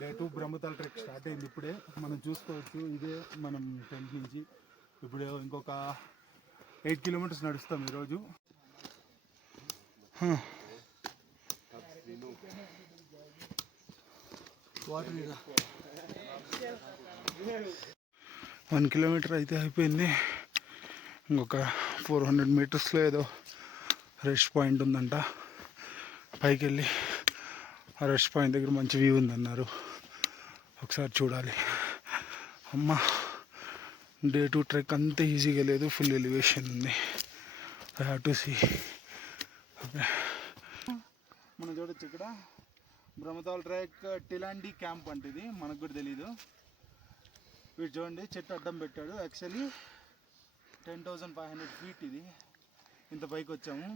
Day 2 బ్రహ్మతాల్ trek start అయింది. ఇప్పుడే మనం చూసుకోవచ్చు. ఇదే మనం టెంట్ నుంచి ఇప్పుడు ఇంకొక 8 కిలోమీటర్స్ నడుస్తాం ఈరోజు. వాటర్ 1 కిలోమీటర్ అయితే అయిపోయింది. ఇంకొక 400 మీటర్స్లో ఏదో రెస్ట్ పాయింట్ ఉందంట. పైకి వెళ్ళి ఆ రెస్ట్ పాయింట్ దగ్గర మంచి వ్యూ ఉందన్నారు. ఒకసారి చూడాలి. అమ్మ, డే 2 ట్రెక్ అంత ఈజీగా లేదు, ఫుల్ ఎలివేషన్ ఉంది. I have to see. Okay, మనం చూడొచ్చు ఇక్కడ బ్రహ్మతాల్ ట్రెక్ టిలాండి క్యాంప్ అంటే ఇది మనకు కూడా తెలీదు. వీడు చూడండి చెట్టు అడ్డం పెట్టాడు. యాక్చువల్లీ 10,500 ఫీట్ ఇది. ఇంత పైకి వచ్చాము.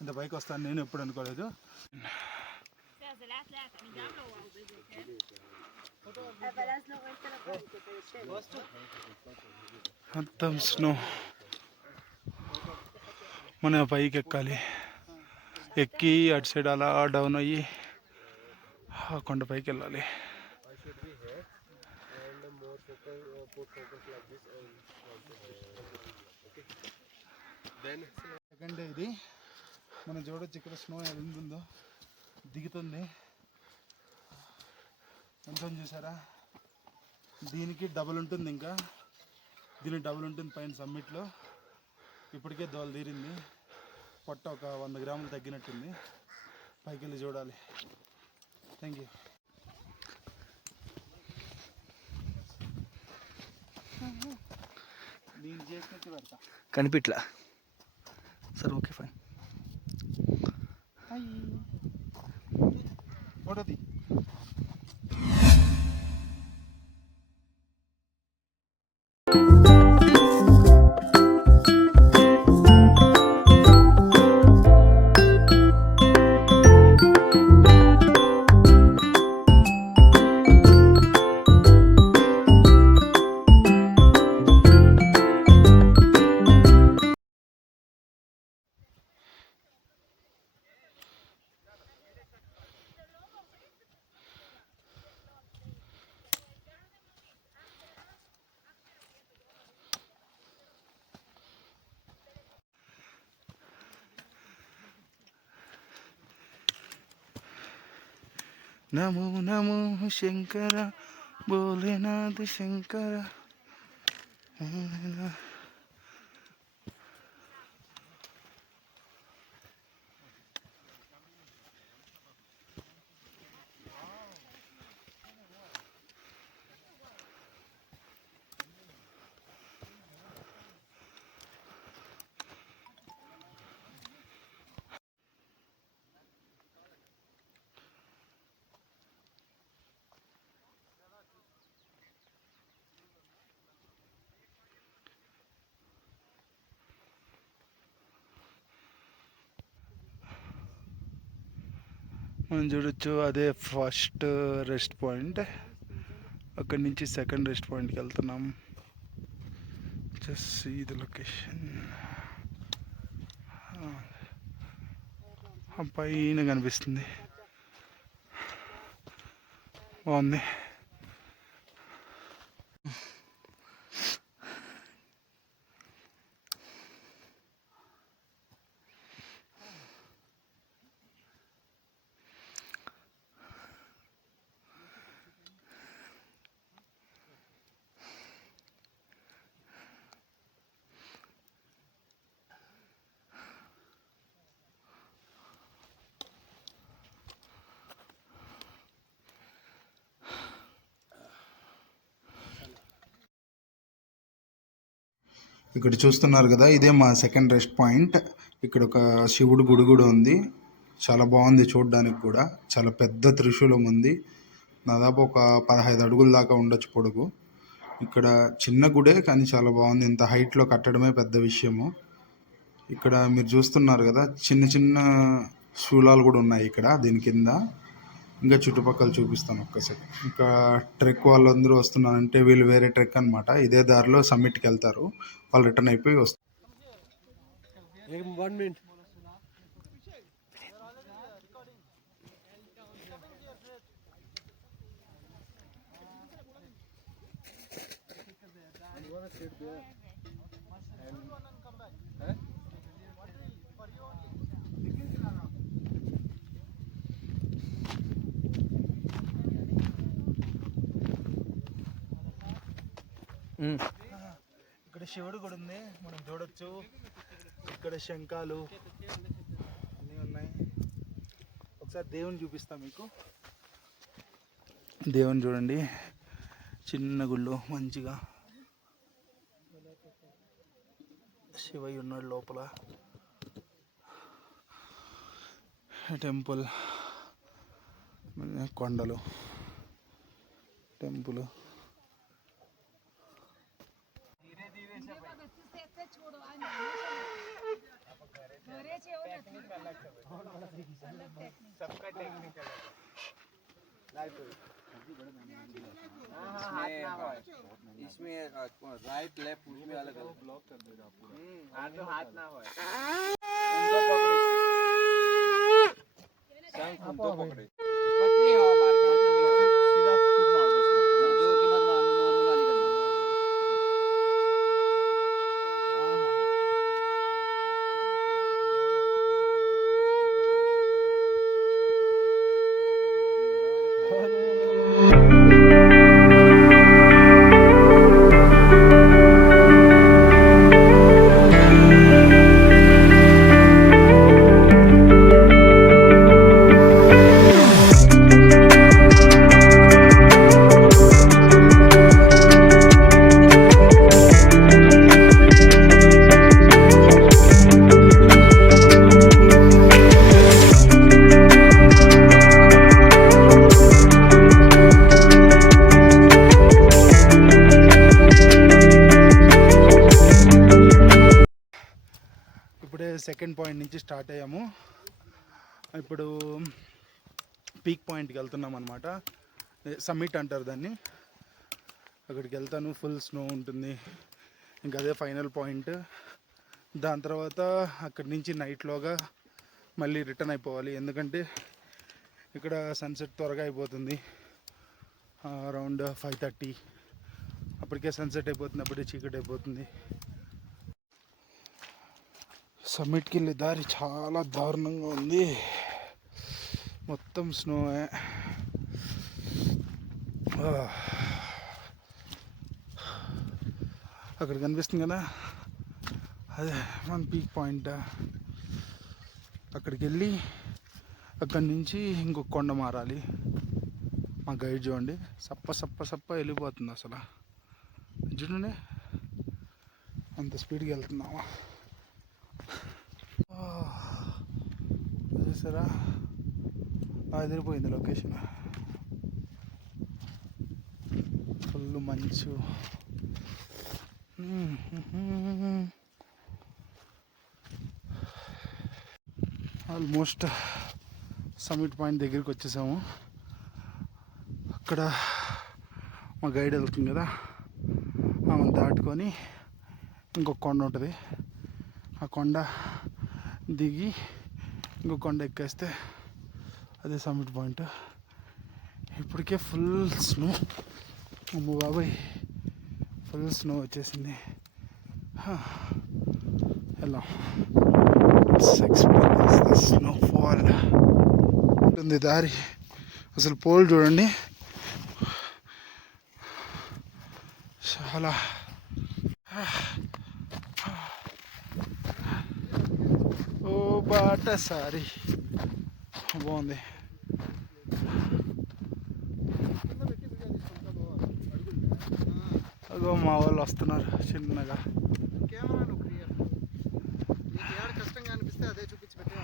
ఇంత పైకి వస్తాను నేను ఎప్పుడు అనుకోలేదు. మొత్తం స్నో. మన పైకి ఎక్కాలి. ఎక్కి అటు సైడ్ అలా డౌన్ అయ్యి ఆ కొండ పైకి వెళ్ళాలి. సెకండ్ డే ఇది. మనం చూడొచ్చు ఇక్కడ స్నో ఎలా ఉందో దిగుతుంది. ఎంత చూసారా? దీనికి డబుల్ ఉంటుంది, ఇంకా దీనికి డబుల్ ఉంటుంది పైన సమ్మిట్లో. ఇప్పటికే దోలు తీరింది. పొట్ట ఒక 100 గ్రాములు తగ్గినట్టుంది. పైకి వెళ్ళి చూడాలి. Thank you. నేను చేసినట్టు పెడతా. కనిపిట్లా సార్. Okay fine. ఫోటోది. నమో నమో శంకర భోలేనాథ్ శంకర. మనం చూడొచ్చు అదే ఫస్ట్ రెస్ట్ పాయింట్. అక్కడి నుంచి సెకండ్ రెస్ట్ పాయింట్కి వెళ్తున్నాం. Just see the location. పైన కనిపిస్తుంది, బాగుంది. ఇక్కడ చూస్తున్నారు కదా, ఇదే మా సెకండ్ రెస్ట్ పాయింట్. ఇక్కడ ఒక శివుడు గుడి కూడా ఉంది. చాలా బాగుంది చూడడానికి కూడా. చాలా పెద్ద త్రిశూలం ఉంది. దాదాపు ఒక 15 అడుగుల దాకా ఉండొచ్చు పొడుగు. ఇక్కడ చిన్న గుడే కానీ చాలా బాగుంది. ఇంత హైట్లో కట్టడమే పెద్ద విషయము. ఇక్కడ మీరు చూస్తున్నారు కదా, చిన్న చిన్న శూలాలు కూడా ఉన్నాయి ఇక్కడ దీని కింద. ఇంకా చుట్టుపక్కల చూపిస్తాను ఒక్కసారి. ఇంకా ట్రెక్ వాళ్ళందరూ వస్తున్నారంటే వీళ్ళు వేరే ట్రెక్ అనమాట. ఇదే దారిలో సమ్మిట్కి వెళ్తారు. వాళ్ళు రిటర్న్ అయిపోయి వస్తారు. ఇక్కడ శివుడు కూడా ఉంది, మనం చూడొచ్చు. ఇక్కడ శంఖాలు అన్నీ ఉన్నాయి. ఒకసారి దేవుని చూపిస్తా మీకు. దేవుని చూడండి, చిన్న గుళ్ళు మంచిగా శివయ్య ఉన్నాడు లోపల. టెంపుల్, కొండలు, టెంపుల్. इसमें राइट लेफ्ट उसमें अलग अलग ब्लॉक कर दे आपको। हाथ ना हो पकड़े पतली हो मार के सीधा फूक मार दो, जोर की मत मारना, नॉर्मल वाली करना। ఇప్పుడే సెకండ్ పాయింట్ నుంచి స్టార్ట్ అయ్యాము. ఇప్పుడు పీక్ పాయింట్కి వెళ్తున్నాం అనమాట. సమ్మిట్ అంటారు దాన్ని. అక్కడికి వెళ్తాను, ఫుల్ స్నో ఉంటుంది. ఇంకా అదే ఫైనల్ పాయింట్. దాని తర్వాత అక్కడి నుంచి నైట్లోగా మళ్ళీ రిటర్న్ అయిపోవాలి, ఎందుకంటే ఇక్కడ సన్సెట్ త్వరగా అయిపోతుంది. అరౌండ్ 5:30 అప్పటికే సన్సెట్ అయిపోతుంది, అప్పటికే చీకటి అయిపోతుంది. సమ్మిట్కి వెళ్ళే దారి చాలా దారుణంగా ఉంది, మొత్తం స్నో. అక్కడ కనిపిస్తుంది కదా, అదే మన పీక్ పాయింట్. అక్కడికి వెళ్ళి అక్కడి నుంచి ఇంకొక కొండ మారాలి. మా గైడ్ చూడండి, సప్ప సప్ప సప్ప వెళ్ళిపోతుంది అసలు. చూడండి అంత స్పీడ్గా వెళ్తున్నావా. చూసారా, అదిరిపోయింది లొకేషన్. ఫుల్ మంచు. ఆల్మోస్ట్ సమ్మిట్ పాయింట్ దగ్గరికి వచ్చేసాము. అక్కడ మా గైడ్ వెళ్తుంది కదా, ఆమెను దాటుకొని ఇంకొక కొండ ఉంటుంది. ఆ కొండ దిగి ఇంకో కొండ ఎక్కేస్తే అదే సమ్మిట్ పాయింట్. ఇప్పటికే ఫుల్ స్నో, అమ్మ బాబాయ్, ఫుల్ స్నో వచ్చేసింది. ఎలా ఎక్స్పీరియన్స్ ద స్నోఫాల్ ఉంటుంది దారి. అసలు పోల్ చూడండి, చాలా ఓ బాట సారీ బాగుంది. అగో మా వాళ్ళు వస్తున్నారు చిన్నగా. కష్టంగా అనిపిస్తే అదే చూపించి పెట్టే.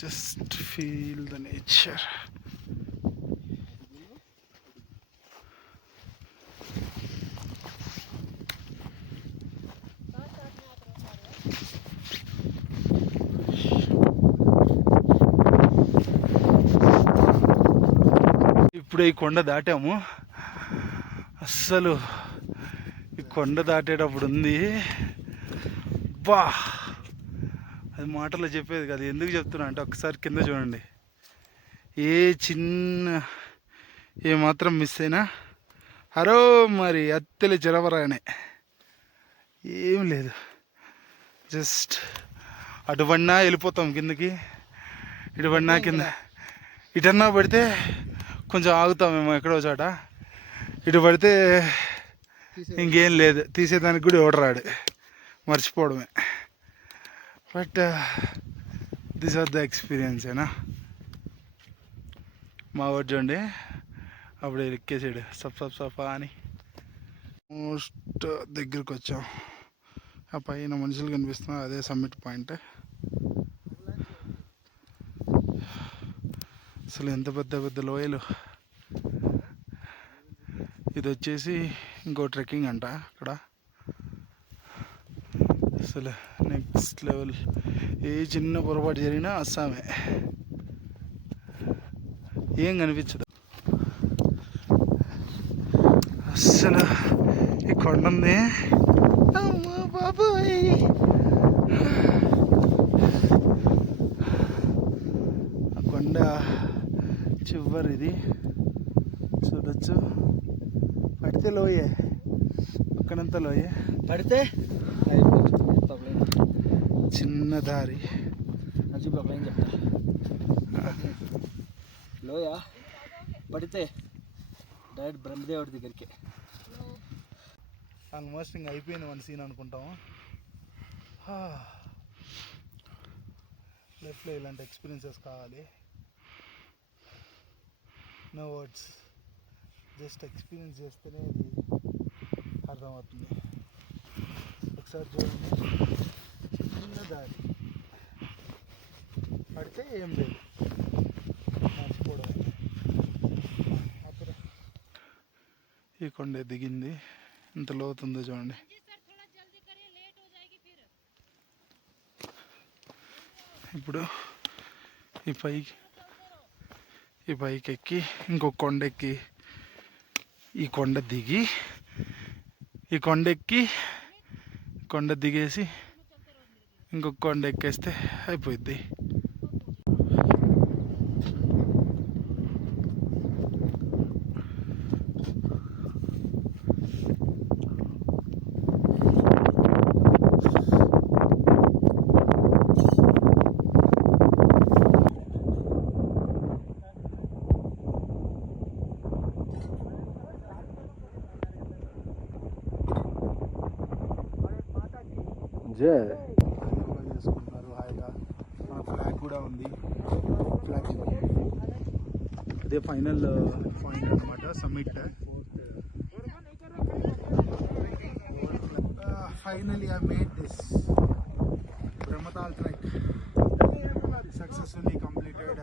Just feel the nature. ఇప్పుడే ఈ కొండ దాటాము. అస్సలు ఈ కొండ దాటేటప్పుడు ఉంది అబ్బా, అది మాటలో చెప్పేది కదా. ఎందుకు చెప్తున్నా అంటే ఒకసారి కింద చూడండి. ఏ చిన్న ఏ మాత్రం మిస్ అయినా హరో మరి అత్తెలి చెరవరానే ఏం లేదు. జస్ట్ అటు పడినా వెళ్ళిపోతాం కిందకి, ఇటు పడినా కింద. ఇటన్నా పడితే కొంచెం ఆగుతామేమో ఎక్కడో చోట, ఇటు పడితే ఇంకేం లేదు, తీసేదానికి కూడా ఎవడు రాడు, మర్చిపోవడమే. But this are the experience ఏనా. మా వాడు చూడండి అప్పుడు ఎక్కేసాడు సఫా అని. మోస్ట్ దగ్గరికి వచ్చాం. ఆ పైన మనుషులు కనిపిస్తున్నారు, అదే సమ్మిట్ పాయింట్. అసలు ఎంత పెద్ద పెద్ద లోయలు. ఇది వచ్చేసి ఇంకో ట్రెక్కింగ్ అంట అక్కడ. అసలు నెక్స్ట్ లెవెల్. ఏ చిన్న పొరపాటు జరిగినా అస్సామే, ఏం కనిపించదు అస్సలు. ఈ కొండ ఉంది, అమ్మా బాబాయ్. ఆ కొండ చివరి ఇది చూడొచ్చు. పడితే లోయే, పక్కనంతా లోయే. పడితే చిన్న దారి. అజీ బాబు చెప్తా, లోయ పడితే డైరెక్ట్ బ్రహ్మదేవుడి దగ్గరికి. ఆల్మోస్ట్ ఇంకా అయిపోయింది మన సీన్ అనుకుంటాము. లైఫ్లో ఇలాంటి ఎక్స్పీరియన్సెస్ కావాలి. నో వర్డ్స్, జస్ట్ ఎక్స్పీరియన్స్ చేస్తేనే అది అర్థమవుతుంది. ఒకసారి చూడండి, చిన్న దారి, పడితే ఏం లేదు, మర్చిపోవడం. ఈ కొండ దిగింది, ఇంత లోతుందో చూడండి. ఇప్పుడు ఈ పైకి ఎక్కి ఇంకొక కొండ ఎక్కి, ఈ కొండ దిగి, ఈ కొండ ఎక్కి కొండ దిగేసి ఇంకొక కొండ ఎక్కేస్తే అయిపోద్ది. చేసుకుంటున్నారు హాయిగా. మన ఫ్లాగ్ కూడా ఉంది, ఫ్లాగ్ అదే ఫైనల్ పాయింట్ అనమాట, summit. Finally I made this Brahmatal trek, successfully completed.